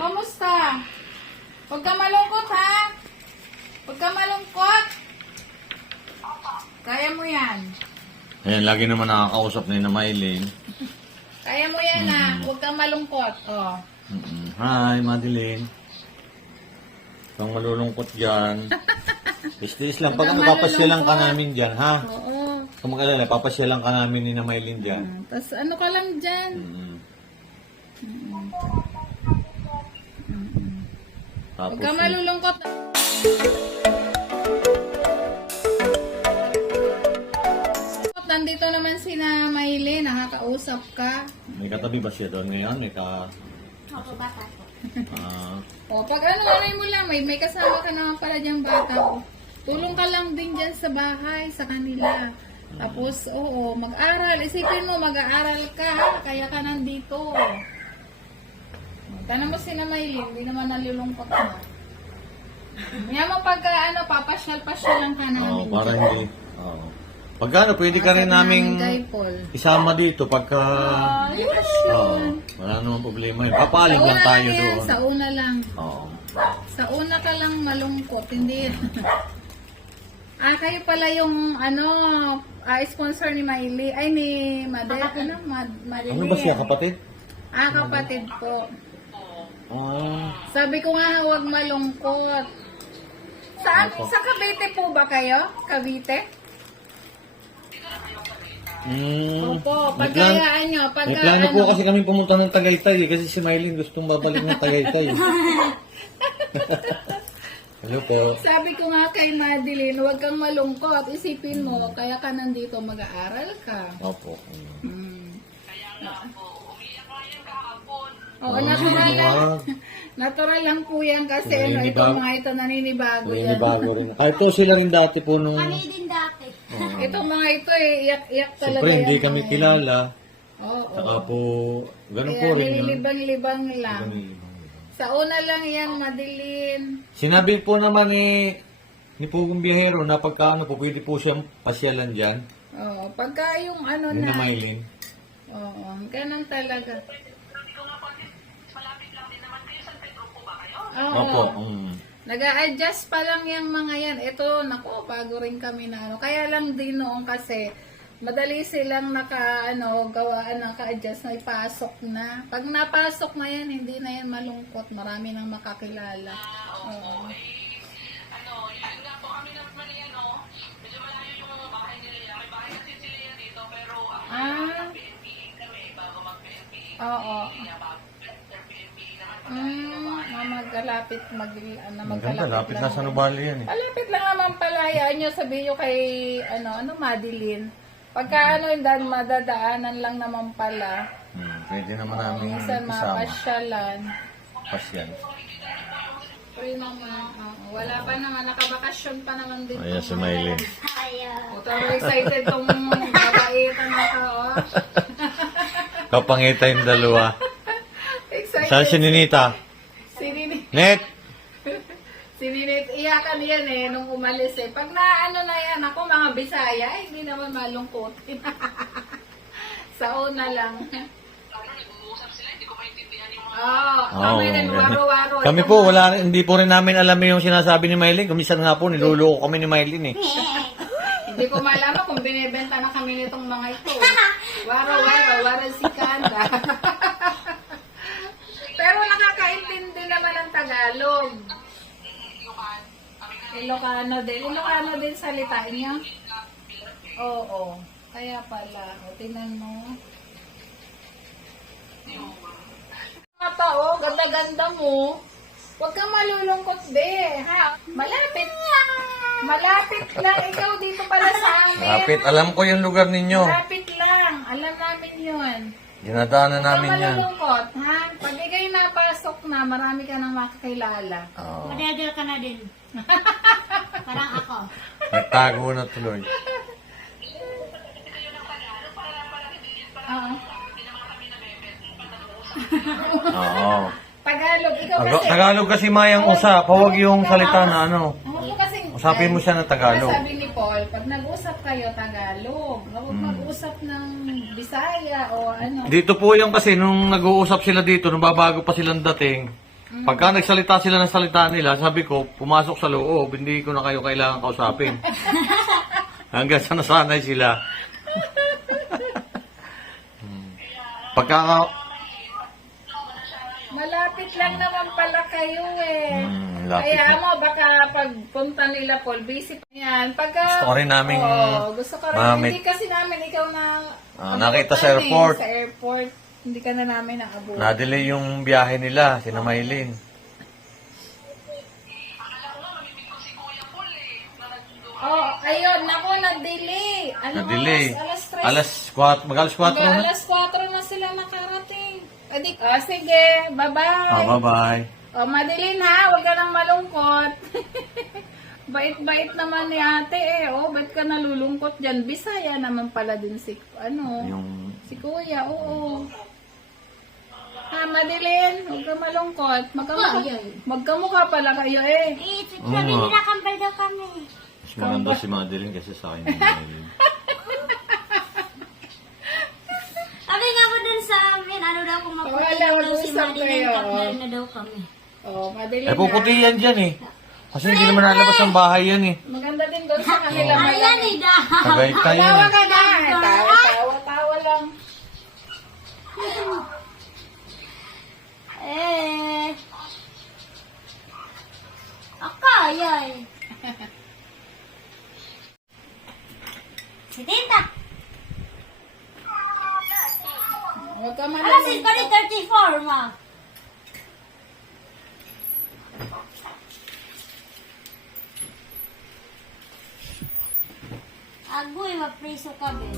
Kamusta? Huwag ka malungkot, ha? Huwag ka malungkot. Kaya mo yan. Ayan, lagi naman nakakausap ni na Maylin. Kaya mo yan, ha? Huwag kang malungkot. Oh. Hi, Madeline. Kung malulungkot dyan. Istis lang. Pag papasyalan ka namin dyan, ha? Oo. Kung mag-alala, papasyalan ka namin ni na Maylin dyan. Tapos ano ka lang dyan? Tapos, Huwag ka malulungkot. Nandito naman si na Maylin, nakakausap ka. may katabi ba siya doon ngayon? Opo, bata po. O, pag ano mo lang, may kasama ka naman pala diyang bata. O. Tulong ka lang din dyan sa bahay, sa kanila. Tapos, oo, mag-aral. Isipin mo, mag-aaral ka, ha? Kaya ka nandito. Tanong mo si na Maylin, hindi naman nalulungkot na. Kaya mo pagka, papasyal-pasyalan ka namin. para hindi. Oo. Pagka pwede ka rin naming Kay Paul. isama dito pagka... Oo. Wala namang problema yun. Papaalim lang tayo doon. Sa una lang. Oo. Sa una ka lang malungkot, hindi. Kayo pala yung sponsor ni Miley, ay ni Madeline. Ano ba siya, kapatid? Kapatid po. Ah. Sabi ko nga huwag malungkot. Sa Cavite po ba kayo? Cavite? Opo, pagkayaan nyo. May plano po kasi kami pumunta ng Tagaytay kasi si Maylin gustong babalik ng Tagaytay. Hello po. Sabi ko nga kay Madeline, huwag kang malungkot. Isipin mo, kaya ka nandito mag-aaral ka. Opo. Oo, natural lang. Natural lang po yan kasi itong mga ito naninibago yan. Naninibago rin. Kahit po sila rin dati po nung... Kami din dati. Itong mga ito iyak-iyak talaga. Siyempre hindi yan, kami kilala. Oo. Saka po, ganun Kaya po rin. nililibang-libang lang. Sa una lang yan, Madeline. Sinabi po naman ni Pugong Biyahero na pagka po, pwede po siyang pasyalan dyan. Oo, pagka yung Yung na. na Maylin. Oo, ganun talaga. Oo. Opo. Nag-a-adjust pa lang yung mga yan. Ito, naku, bago rin kami na Kaya lang din noon kasi, madali silang naka-adjust na ipasok na. Pag napasok na yan, hindi na yan malungkot. Marami nang makakilala. Oo. Oo. Magkalapit, Maganda, lapit na sa Nubali yan eh. Malapit lang naman pala. Hayaan nyo, sabihin nyo kay, Madeline. Pagka madadaanan lang naman pala. Pwede naman namin Minsan isama. mapasyalan. Pasyal. Pwede naman. Wala pa naman, nakabakasyon pa naman din. Ayan si Maylin. Ayaw. Pero excited tong babaitan na ka, Kapangita yung dalawa. Excited. Saan si Ninita? Si Ninit. Net! Si Ninit, iyakan yan nung umalis Pag na na yan, ako mga Bisaya, hindi naman malungkotin. Sa una lang. Kami rin, waro-waro. Kami po, hindi po rin namin alam yung sinasabi ni Maylin. Kumisan nga po, niluloko kami ni Maylin eh. Hindi ko malaman kung binibenta na kami nitong mga ito. Waro si Kanda. Pero nakakaintindi naman ang Tagalog. Ilocano din salitain niyo? Oo. Kaya pala. Tingnan mo. Ganda-ganda mo. Huwag kang malulungkot, be. Ha? Malapit lang. Ikaw dito pala sa amin. Lapit, alam ko yung lugar ninyo. Malapit lang. Alam namin yun. Dinadaanan namin Huwag kang yan. malulungkot, ha? Pag ikay napasok na, marami ka nang makakilala. Madadal ka na din. Parang ako. Nagtago na tuloy. Oo. Oo. Tagalog, ikaw kasi. Tagalog kasi mayang usap. Huwag yung salita na ano. Oo, kasi Usapin mo siya ng Tagalog. Sabi ni Paul, pag nag-usap kayo Tagalog, huwag mag-usap ng Bisaya o ano. Dito po yung kasi nung nag-uusap sila dito, nung babago pa silang dating, Pagka nagsalita sila ng salita nila, sabi ko, pumasok sa loob, hindi ko na kayo kailangan kausapin. Hanggang sa nasanay sila. Pagka, Malapit lang naman pala kayo eh. lapit Kaya na. mo, baka pagpunta nila Paul, busy pa yan. Pagka, Gusto ko rin naming gusto ko rin. mamit- Hindi kasi namin ikaw na nakita sa abutan airport. Sa airport. Hindi ka na namin naabutan. Na-delay yung biyahe nila, sina Maylin. Oh, ayun, naku, na-delay. Ano Na-delay. Alas 3. Alas 4, mag-alas 4 na. Alas 4 na sila nakarating. Adik, sige, bye-bye. Bye-bye. Madilin ha, huwag ka nang malungkot. Bait-bait naman ni ate eh. Oh, ba't ka nalulungkot dyan? Bisaya naman pala din si, Yung, si kuya, oo. Ha, Madilin, huwag ka malungkot. Magkamukha pala kayo eh. Sabi nga. nila kampal daw kami. mas maganda si Madeline kasi sa akin. Yung Maylin. Sabi nga po dun sa amin, ano daw kung maputi Wala, daw si mag-usap Madeline, kayo. kapdal na daw kami. Oh, Madilin Eh, puputi yan dyan eh. Kasi hindi naman nalabas ang bahay yan eh. Maganda din doon sa kanila. Ayan eh, daw. Tagaytay yan Tawa eh. ka na. Tawa lang. Eh. Akayay. Si Tita. Huwag ka Ano si malulungkot. 34, ma? Agoy, mapriso ka, be.